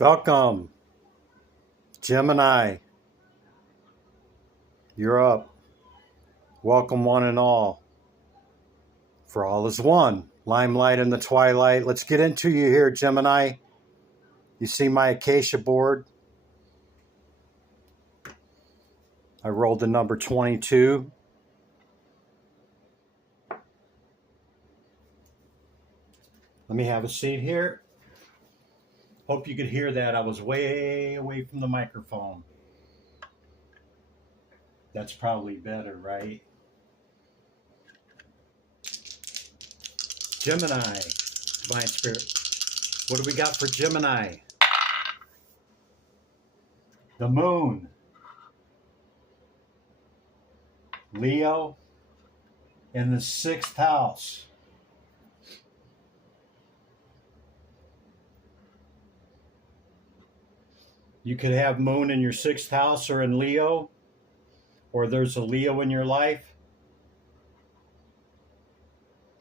Welcome, Gemini. You're up. Welcome, one and all. For all is one. Limelight in the twilight. Let's get into you here, Gemini. You see my Acacia board? I rolled the number 22. Let me have a seat here. Hope you could hear that. I was way away from the microphone. That's probably better, right? Gemini, Divine Spirit. What do we got for Gemini? The moon. Leo in the 6th house. You could have moon in your 6th house or in Leo, or there's a Leo in your life,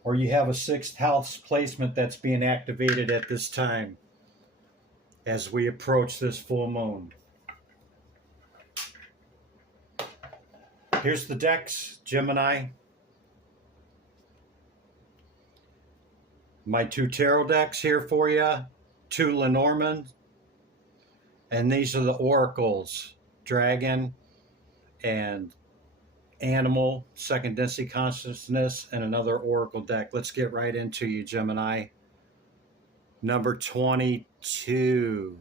or you have a 6th house placement that's being activated at this time as we approach this full moon. Here's the decks, Gemini. My 2 tarot decks here for you, 2 Lenormand, and these are the oracles, dragon and animal, second density consciousness, and another oracle deck. Let's get right into you, Gemini. Number 22,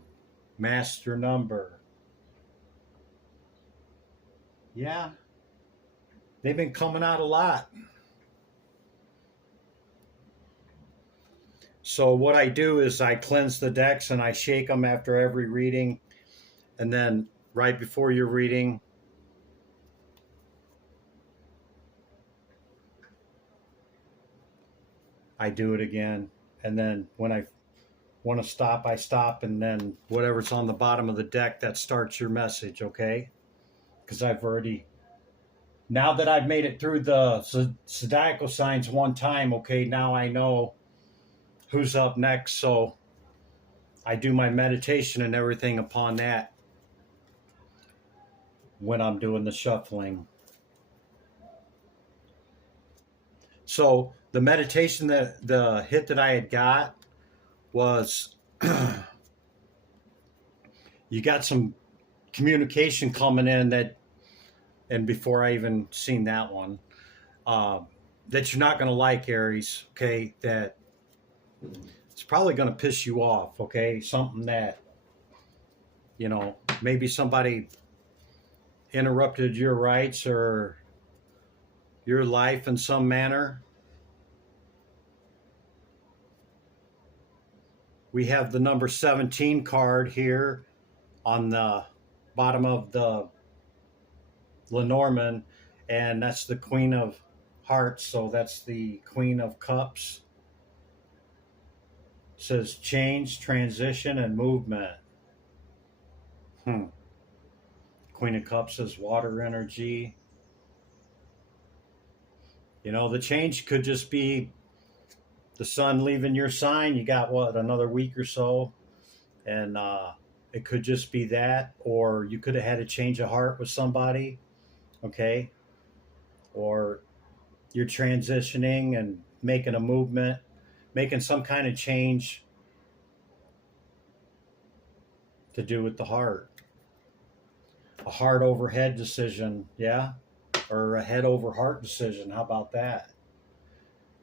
master number. Yeah, they've been coming out a lot. So what I do is I cleanse the decks and I shake them after every reading. And then right before your reading, I do it again. And then when I want to stop, I stop. And then whatever's on the bottom of the deck, that starts your message, okay? Because I've already, now that I've made it through the zodiacal signs one time, okay, now I know who's up next. So I do my meditation and everything upon that when I'm doing the shuffling. So the meditation, that the hit that I had got was you got some communication coming in that, and before I even seen that one, that you're not going to like, Aries, okay, that it's probably going to piss you off, okay, something that, maybe somebody interrupted your rights or your life in some manner. We have the number 17 card here on the bottom of the Lenormand, and that's the Queen of Hearts, so that's the Queen of Cups. It says change, transition, and movement. Queen of Cups is water energy. The change could just be the sun leaving your sign. You got another week or so, and it could just be that, or you could have had a change of heart with somebody, okay, or you're transitioning and making a movement, making some kind of change to do with the heart. A heart over head decision, yeah, or a head over heart decision. How about that?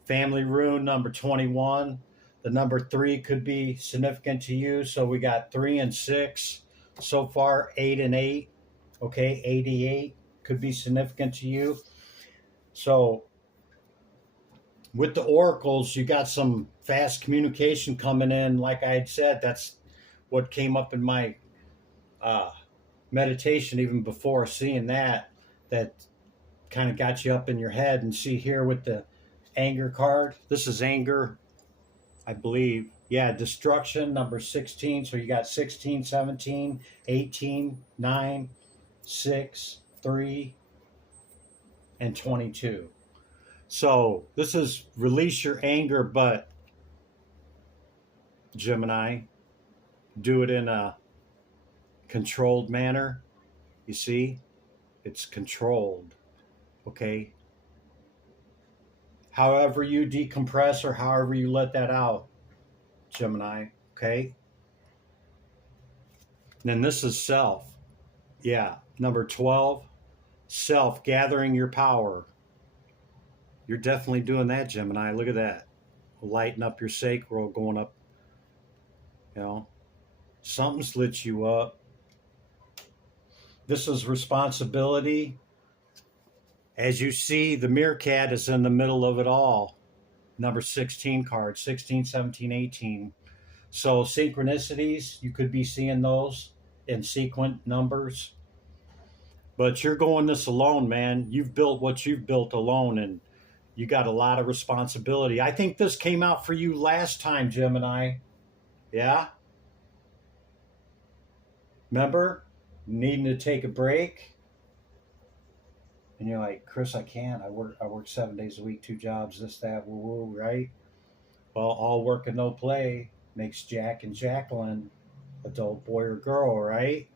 Family rune number 21. The number 3 could be significant to you. So we got 3 and 6 so far, 8 and 8. Okay, 88 could be significant to you. So with the oracles, you got some fast communication coming in. Like I had said, that's what came up in my meditation even before seeing that kind of got you up in your head. And see here with the anger card, this is anger, I believe. Yeah, destruction number 16. So you got 16, 17, 18, 9, 6, 3, and 22. So this is release your anger, but Gemini, do it in a controlled manner. You see, it's controlled. Okay. However you decompress or however you let that out, Gemini. Okay. And then this is self. Yeah. Number 12, self, gathering your power. You're definitely doing that, Gemini. Look at that. Lighten up your sacral, going up, you know. Something's lit you up. This is responsibility. As you see, the meerkat is in the middle of it all. Number 16 card, 16, 17, 18. So synchronicities, you could be seeing those in sequent numbers. But you're going this alone, man. You've built what you've built alone, and you got a lot of responsibility. I think this came out for you last time, Gemini. Yeah? Remember? Needing to take a break? And you're like, Chris, I can't. I work 7 days a week, 2 jobs, this, that, woo woo, right? Well, all work and no play makes Jack and Jacqueline adult boy or girl, right?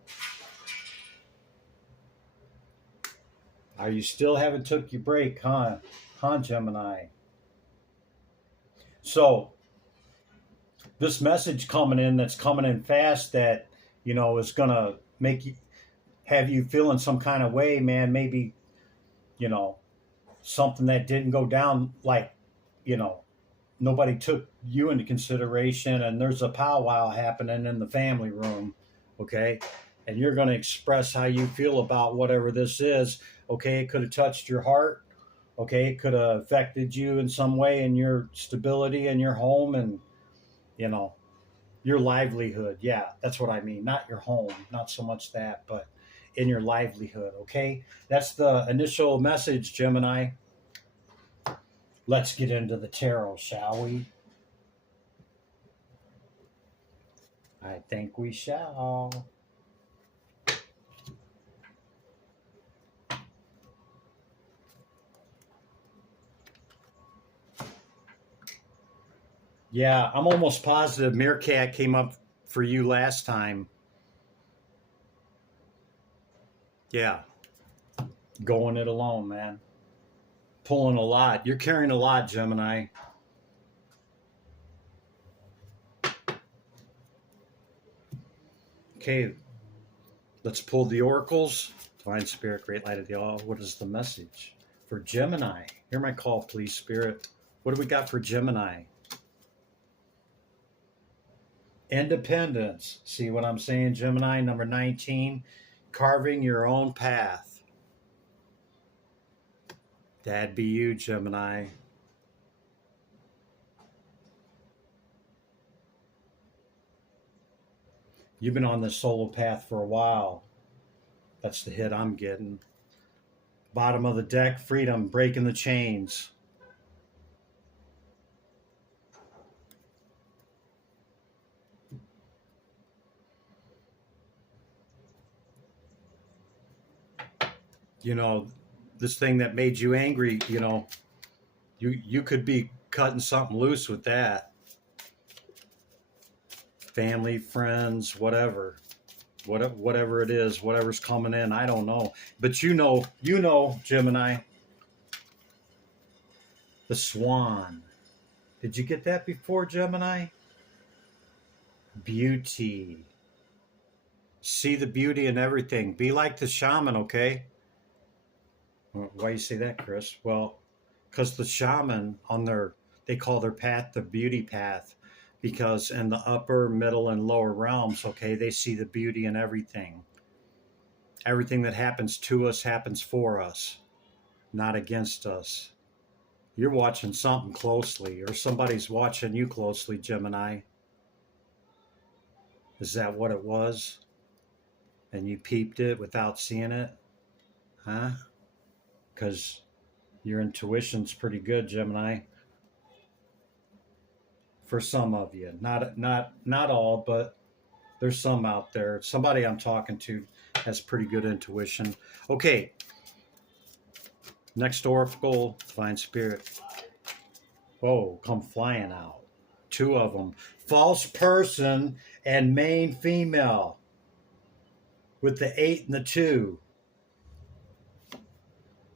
Are you still haven't took your break, huh? Huh, Gemini? So this message coming in that's coming in fast that, you know, is gonna make you have you feeling some kind of way, man. Maybe, you know, something that didn't go down, like, you know, nobody took you into consideration, and there's a powwow happening in the family room, okay? And you're going to express how you feel about whatever this is, okay? It could have touched your heart, okay? It could have affected you in some way in your stability in your home and, you know, your livelihood. Yeah, that's what I mean. Not your home, not so much that, but in your livelihood, okay? That's the initial message, Gemini. Let's get into the tarot, shall we? I think we shall. Yeah, I'm almost positive Meerkat came up for you last time. Yeah, going it alone, man. Pulling a lot. You're carrying a lot, Gemini. Okay, let's pull the oracles. Divine Spirit, Great Light of the All. What is the message for Gemini? Hear my call, please, Spirit. What do we got for Gemini? Independence. See what I'm saying, Gemini? Number 19, carving your own path. That'd be you, Gemini. You've been on this solo path for a while. That's the hit I'm getting. Bottom of the deck, freedom, breaking the chains. You know, this thing that made you angry, you know, you could be cutting something loose with that. Family, friends, whatever it is, whatever's coming in, I don't know. But you know, Gemini, the swan. Did you get that before, Gemini? Beauty. See the beauty in everything. Be like the shaman, okay? Why you say that, Chris? Well, because the shaman they call their path the beauty path, because in the upper, middle, and lower realms, okay, they see the beauty in everything. Everything that happens to us happens for us, not against us. You're watching something closely, or somebody's watching you closely, Gemini. Is that what it was? And you peeped it without seeing it? Huh? Because your intuition's pretty good, Gemini. For some of you, not all, but there's some out there. Somebody I'm talking to has pretty good intuition. Okay, next oracle, Divine Spirit. Whoa, come flying out. Two of them. False person and main female with the 8 and the 2.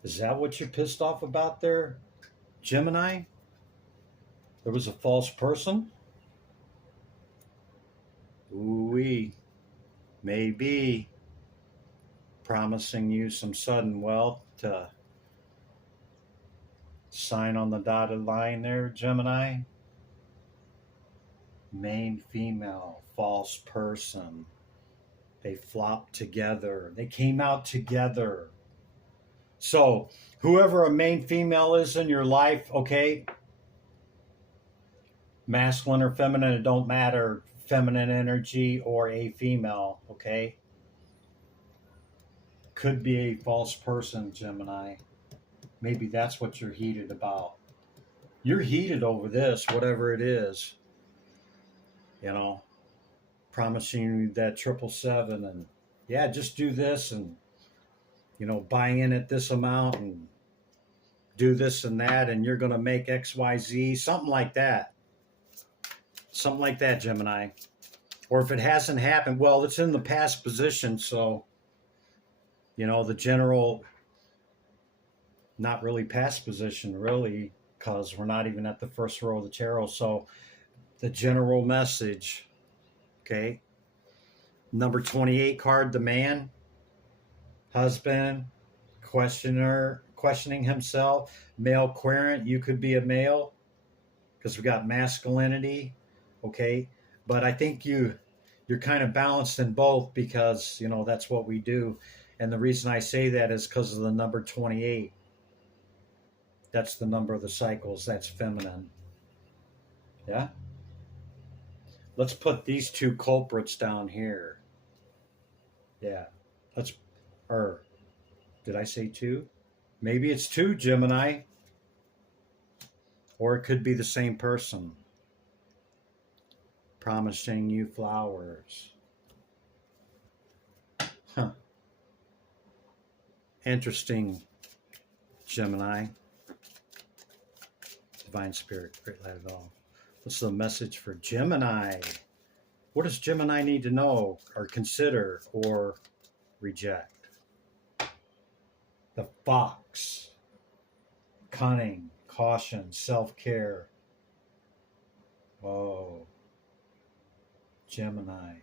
Is that what you're pissed off about there, Gemini? There was a false person? Ooh-wee. Maybe promising you some sudden wealth to sign on the dotted line there, Gemini. Main female, false person. They flopped together. They came out together. So, whoever a main female is in your life, okay, masculine or feminine, it don't matter, feminine energy or a female, okay, could be a false person, Gemini. Maybe that's what you're heated about. You're heated over this, whatever it is, you know, promising you that 777 and yeah, just do this and, you know, buy in at this amount and do this and that and you're going to make XYZ, something like that. Something like that, Gemini. Or if it hasn't happened, well, it's in the past position, so, you know, the general, not really past position, really, because we're not even at the first row of the tarot. So the general message, okay, number 28 card, the man, husband, questioning himself, male querent, you could be a male, because we got masculinity, okay, but I think you're kind of balanced in both because, you know, that's what we do. And the reason I say that is because of the number 28. That's the number of the cycles. That's feminine. Yeah? Let's put these two culprits down here. Yeah. Did I say 2? Maybe it's 2, Gemini. Or it could be the same person. Promising you flowers. Huh. Interesting, Gemini. Divine Spirit, great light of all. What's the message for Gemini? What does Gemini need to know or consider or reject? The fox. Cunning, caution, self-care. Oh. Gemini.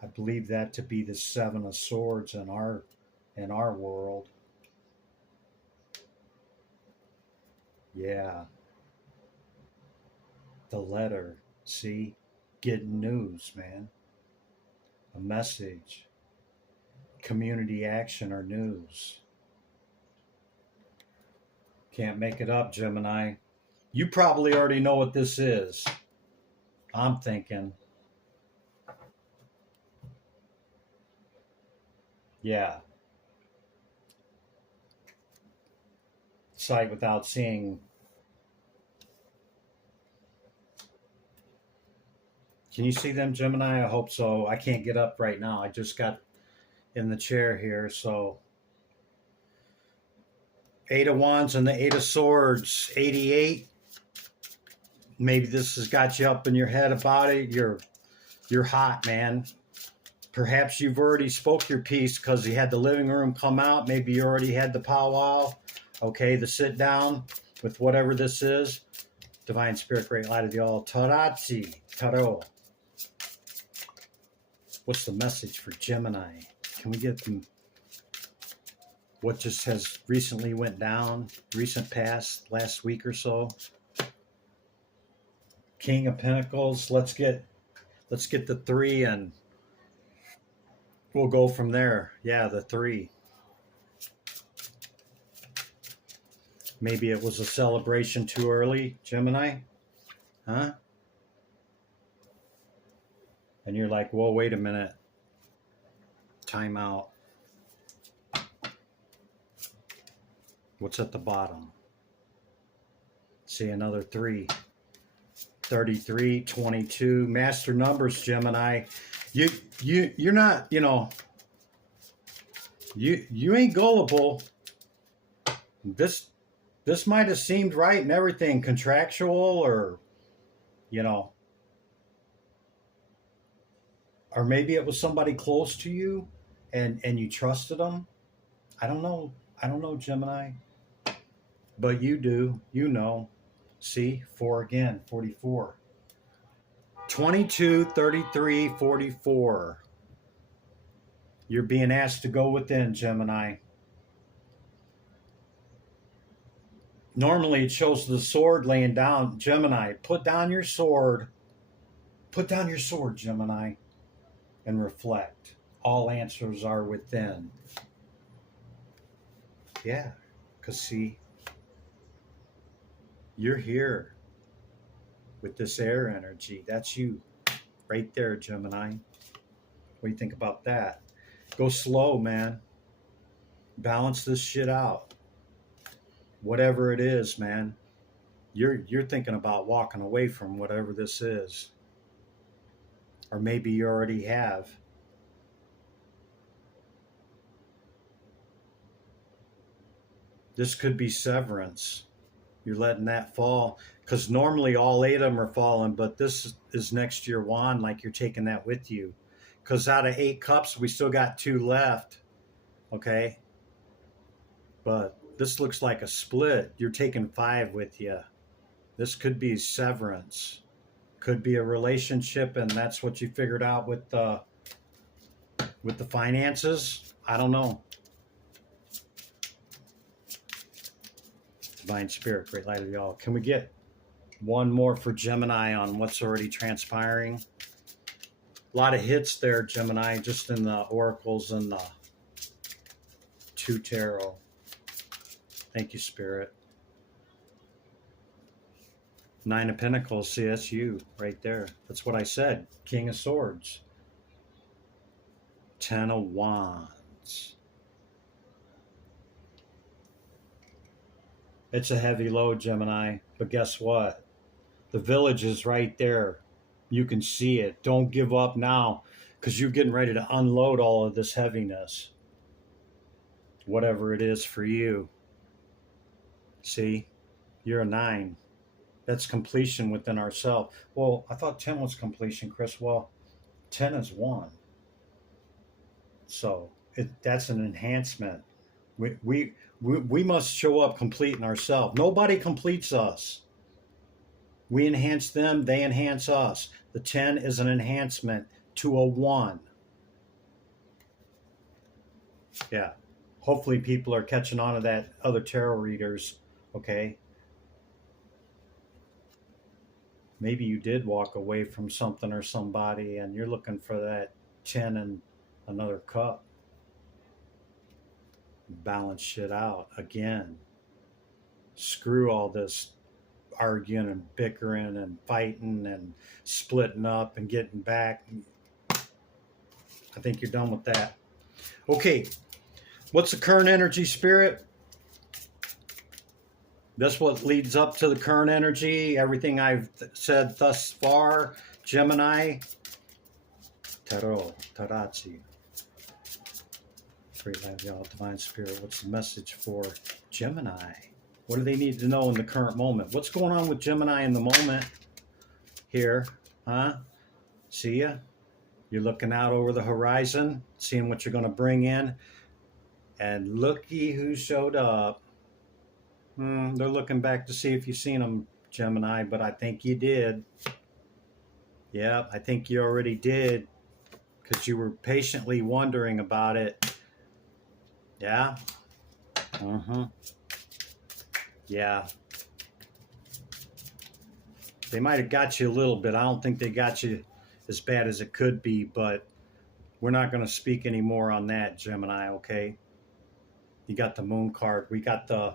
I believe that to be the 7 of Swords in our world. Yeah. The letter. See? Getting news, man. A message. Community action or news. Can't make it up, Gemini. You probably already know what this is. I'm thinking. Yeah. Sight without seeing. Can you see them, Gemini? I hope so. I can't get up right now. I just got in the chair here, so. 8 of Wands and the 8 of Swords, 88. Maybe this has got you up in your head about it. You're hot, man. Perhaps you've already spoke your piece because you had the living room come out. Maybe you already had the powwow. Okay, the sit down with whatever this is. Divine Spirit, great light of the all. Taratsi, Taro. What's the message for Gemini? Can we get them? What just has recently went down, recent past, last week or so? King of Pentacles. Let's get the 3 and we'll go from there. Yeah, the 3. Maybe it was a celebration too early, Gemini? Huh? And you're like, whoa, wait a minute. Time out. What's at the bottom? See another 3. 33, 22. Master numbers, Gemini. You're not, you know, you ain't gullible. This might have seemed right and everything, contractual or you know, or maybe it was somebody close to you and you trusted them. I don't know. I don't know, Gemini, but you do. You know. See, 4 again, 44. 22, 33, 44. You're being asked to go within, Gemini. Normally it shows the sword laying down. Gemini, put down your sword. Put down your sword, Gemini, and reflect. All answers are within. Yeah, because see, you're here with this air energy. That's you right there, Gemini. What do you think about that? Go slow, man. Balance this shit out. Whatever it is, man. You're thinking about walking away from whatever this is. Or maybe you already have. This could be severance. You're letting that fall. Because normally all 8 of them are falling, but this is next year wand, like you're taking that with you. Because out of 8 cups, we still got 2 left. Okay? But this looks like a split. You're taking 5 with you. This could be severance. Could be a relationship, and that's what you figured out with the finances. I don't know. Divine Spirit, great light of y'all. Can we get one more for Gemini on what's already transpiring? A lot of hits there, Gemini, just in the oracles and the 2 tarot. Thank you, Spirit. 9 of Pentacles, see, that's you right there. That's what I said. King of Swords. 10 of Wands. It's a heavy load, Gemini, but guess what? The village is right there. You can see it. Don't give up now, because you're getting ready to unload all of this heaviness. Whatever it is for you. See, you're a 9. That's completion within ourselves. Well, I thought 10 was completion, Chris. Well, 10 is 1. So that's an enhancement. We must show up complete in ourselves. Nobody completes us. We enhance them, they enhance us. The 10 is an enhancement to a 1. Yeah. Hopefully people are catching on to that, other tarot readers, okay? Maybe you did walk away from something or somebody and you're looking for that 10 and another cup. Balance shit out again. Screw all this arguing and bickering and fighting and splitting up and getting back. I think you're done with that. Okay, what's the current energy, Spirit? That's what leads up to the current energy. Everything I've said thus far. Gemini. Tarot. Tarazzi. Great light, y'all. Divine Spirit. What's the message for Gemini? What do they need to know in the current moment? What's going on with Gemini in the moment here? Huh? See ya? You're looking out over the horizon, seeing what you're going to bring in. And looky who showed up. They're looking back to see if you've seen them, Gemini, but I think you did. Yeah, I think you already did, because you were patiently wondering about it. Yeah? Yeah. They might have got you a little bit. I don't think they got you as bad as it could be, but we're not going to speak anymore on that, Gemini, okay? You got the moon card. We got the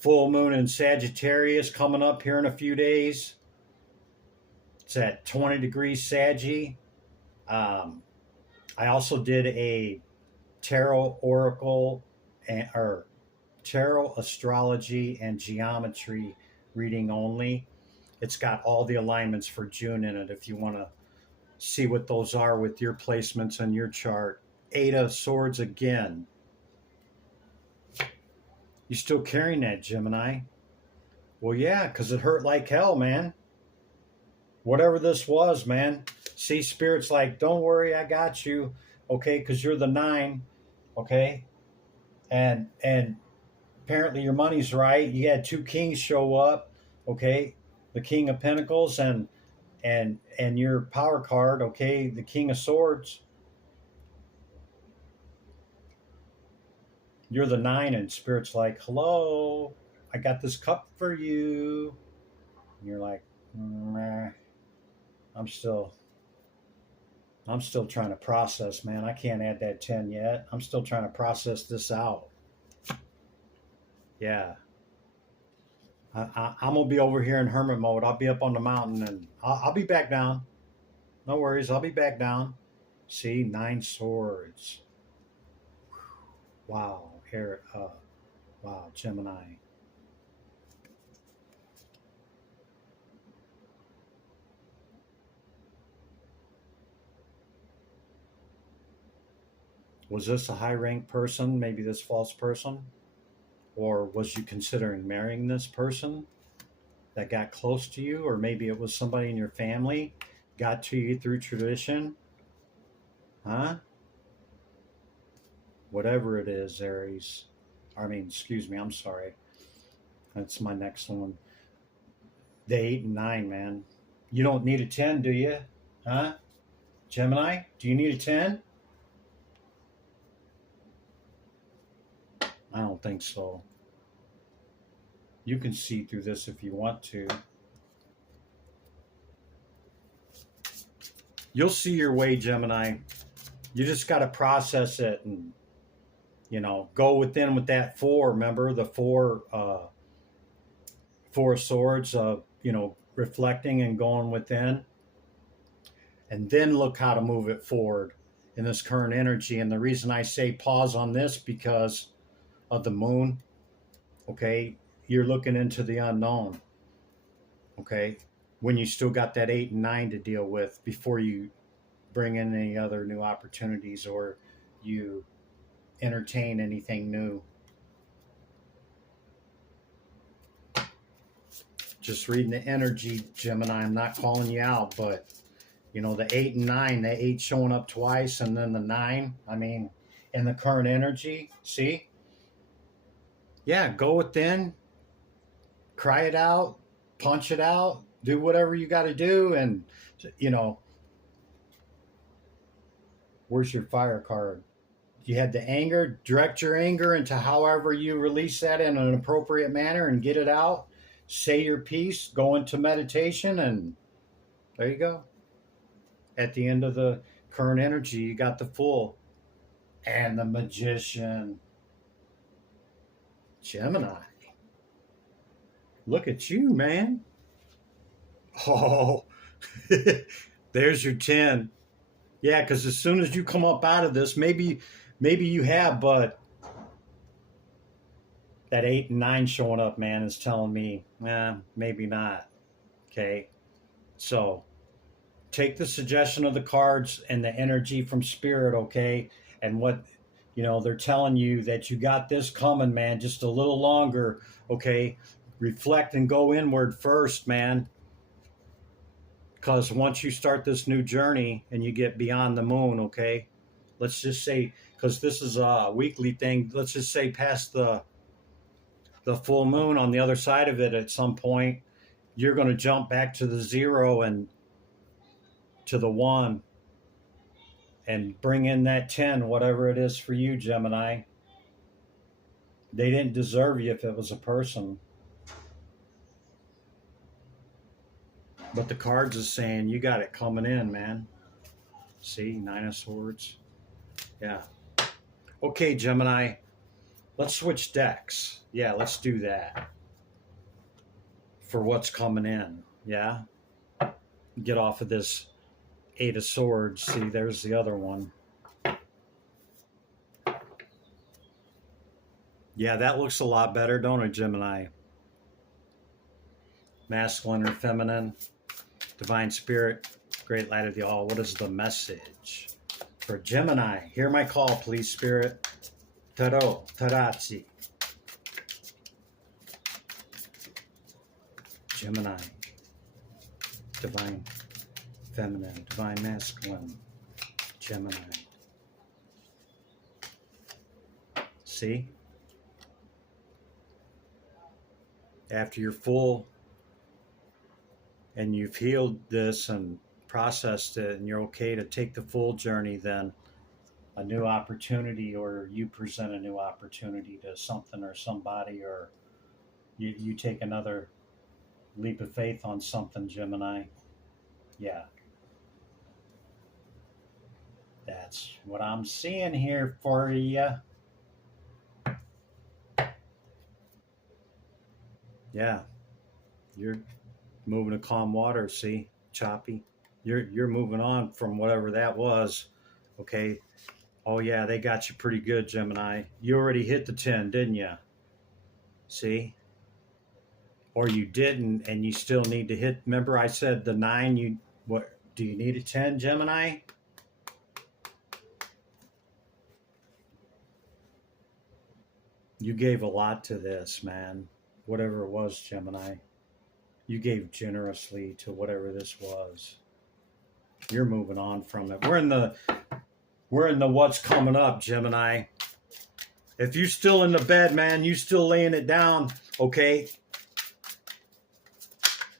full moon in Sagittarius coming up here in a few days. It's at 20 degrees Saggy. I also did a tarot oracle or tarot astrology and geometry reading only. It's got all the alignments for June in it if you want to see what those are with your placements and your chart. 8 of Swords again. You still carrying that, Gemini? Well, yeah, because it hurt like hell, man. Whatever this was, man. See, Spirit's like, don't worry, I got you. Okay, because you're the 9. Okay, and apparently your money's right. You had 2 kings show up. Okay, the King of Pentacles and your power card. Okay, the King of Swords. You're the 9, and Spirit's like, hello, I got this cup for you. And you're like, meh, I'm still trying to process, man. I can't add that 10 yet. I'm still trying to process this out. Yeah. I'm going to be over here in hermit mode. I'll be up on the mountain, and I'll be back down. No worries. I'll be back down. See, 9 swords. Wow. Here, wow, Gemini. Was this a high ranked person, maybe this false person? Or was you considering marrying this person that got close to you? Or maybe it was somebody in your family got to you through tradition? Huh? Whatever it is, Aries. Excuse me, I'm sorry. That's my next one. The 8 and 9, man. You don't need a 10, do you? Huh? Gemini, do you need a 10? I don't think so. You can see through this if you want to. You'll see your way, Gemini. You just got to process it and, go within with that 4. Remember the 4 swords of, reflecting and going within. And then look how to move it forward in this current energy. And the reason I say pause on this because of the moon, okay? You're looking into the unknown, okay? When you still got that 8 and 9 to deal with before you bring in any other new opportunities or you entertain anything new. Just reading the energy, Gemini. I'm not calling you out, but the 8 and 9, the 8 showing up twice and then the 9, in the current energy, see? Yeah, go within, cry it out, punch it out, do whatever you got to do. And, where's your fire card? You had the anger, direct your anger into however you release that in an appropriate manner and get it out. Say your piece, go into meditation, and there you go. At the end of the current energy, you got the Fool and the Magician. Gemini. Look at you, man. Oh, there's your 10. Yeah, because as soon as you come up out of this, maybe you have, but that 8 and 9 showing up, man, is telling me, maybe not. Okay, so take the suggestion of the cards and the energy from Spirit, okay, and what they're telling you that you got this coming, man, just a little longer, okay. Reflect and go inward first, man, because once you start this new journey and you get beyond the moon, okay, let's just say, because this is a weekly thing, let's just say past the full moon, on the other side of it at some point, you're going to jump back to the 0 and to the 1 and bring in that 10, whatever it is for you, Gemini. They didn't deserve you if it was a person. But the cards is saying you got it coming in, man. See, 9 of Swords. Yeah. Okay, Gemini. Let's switch decks. Yeah, let's do that. For what's coming in. Yeah. Get off of this 8 of Swords. See, there's the other one. Yeah, that looks a lot better, don't it, Gemini? Masculine or feminine? Divine Spirit, Great Light of the All. What is the message for Gemini? Hear my call, please, Spirit. Tarot, Tarazzi. Gemini. Divine feminine, divine masculine, Gemini. See? After you're full and you've healed this and processed it and you're okay to take the full journey, then a new opportunity, or you present a new opportunity to something or somebody, or you take another leap of faith on something, Gemini. Yeah. That's what I'm seeing here for you. Yeah. You're moving to calm water, see? Choppy. You're moving on from whatever that was. Okay. Oh yeah, they got you pretty good, Gemini. You already hit the 10, didn't you? See? Or you didn't and you still need to hit. Remember I said the 9, what do you need a 10, Gemini? You gave a lot to this, man. Whatever it was, Gemini. You gave generously to whatever this was. You're moving on from it. We're in the what's coming up, Gemini. If you're still in the bed, man, you still laying it down, okay?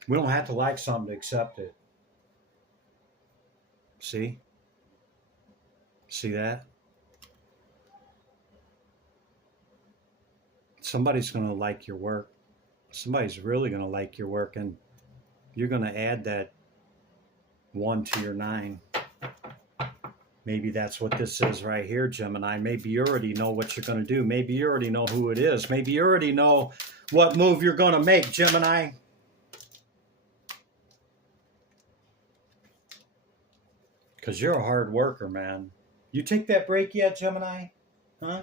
We don't have to like something to accept it. See? See that? Somebody's going to like your work. Somebody's really going to like your work, and you're going to add that 1 to your 9. Maybe that's what this is right here, Gemini. Maybe you already know what you're going to do. Maybe you already know who it is. Maybe you already know what move you're going to make, Gemini. Because you're a hard worker, man. You take that break yet, Gemini? Huh?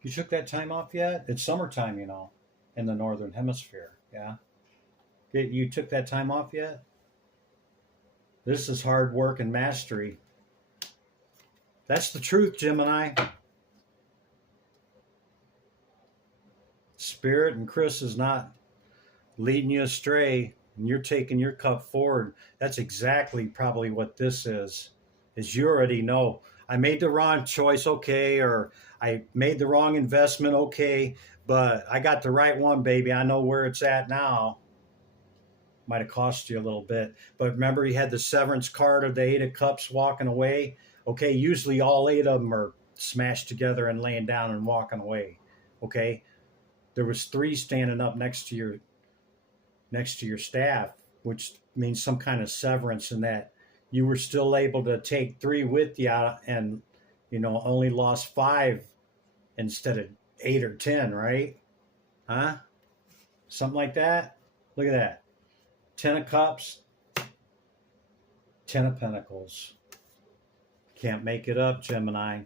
You took that time off yet? It's summertime, you know, in the northern hemisphere. Yeah. You took that time off yet? This is hard work and mastery. That's the truth, Gemini. Spirit and Chris is not leading you astray, and you're taking your cup forward. That's exactly probably what this is you already know. I made the wrong choice, okay, or I made the wrong investment, okay, but I got the right one, baby. I know where it's at now. Might have cost you a little bit, but remember you had the severance card of the 8 of Cups walking away. Okay, usually all 8 of them are smashed together and laying down and walking away. Okay, there was 3 standing up next to your staff, which means some kind of severance, in that you were still able to take 3 with you, and only lost 5 instead of 8 or 10, right? Huh? Something like that. Look at that. 10 of Cups, 10 of Pentacles. Can't make it up, Gemini.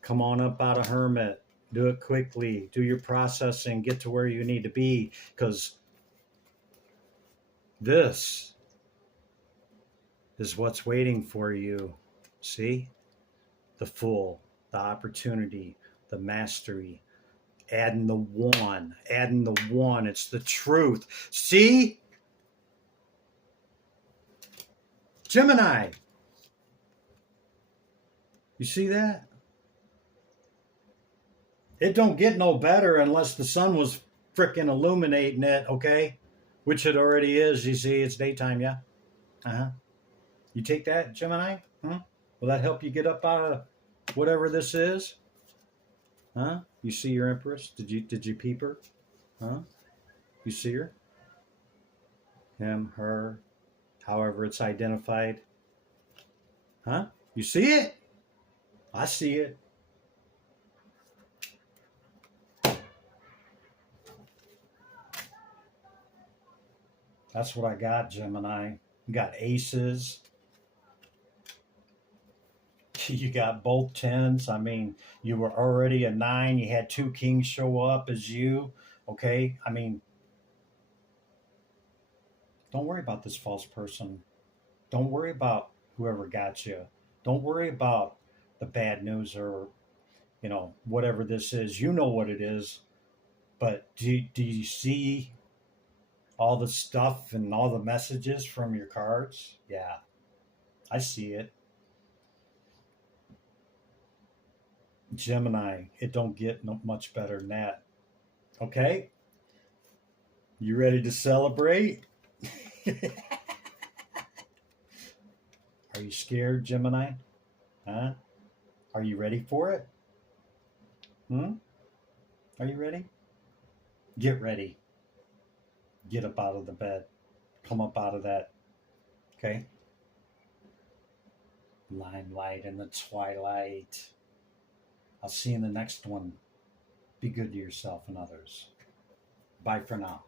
Come on up out of Hermit. Do it quickly. Do your processing. Get to where you need to be, because this is what's waiting for you. See? The Fool, the opportunity, the mastery. Adding the 1. It's the truth. See? Gemini. You see that? It don't get no better unless the sun was frickin' illuminating it, okay? Which it already is, you see. It's daytime, yeah? Uh-huh. You take that, Gemini? Huh? Will that help you get up out of whatever this is? Huh? You see your Empress? Did you peep her? Huh? You see her? Him, her, however it's identified. Huh? You see it? I see it. That's what I got, Gemini. You got aces. You got both 10s. I mean, you were already a 9. You had 2 kings show up as you. Okay? I mean, don't worry about this false person. Don't worry about whoever got you. Don't worry about the bad news, or, whatever this is. You know what it is. But do you see all the stuff and all the messages from your cards. Yeah, I see it. Gemini, it don't get no much better than that. Okay, you ready to celebrate? Are you scared, Gemini? Huh? Are you ready for it? Hmm? Are you ready? Get ready. Get up out of the bed. Come up out of that. Okay? Limelight in the twilight. I'll see you in the next one. Be good to yourself and others. Bye for now.